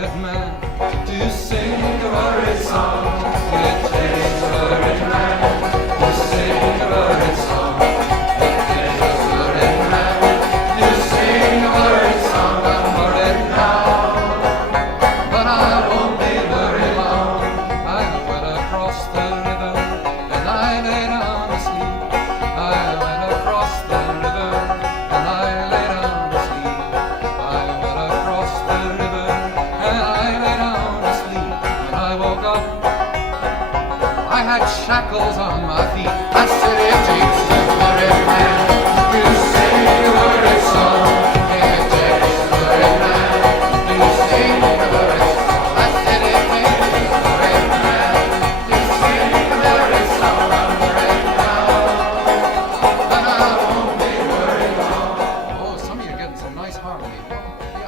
red man to sing a worried song. It takes a worried man to sing a worried song. It takes a worried man to sing a worried song. I'm worried now, but I won't be very long. I went across the river and I lay down to sleep. I went across the river and I lay down to sleep. I went across the river and I lay down to sleep. When I woke up, I had shackles on my feet.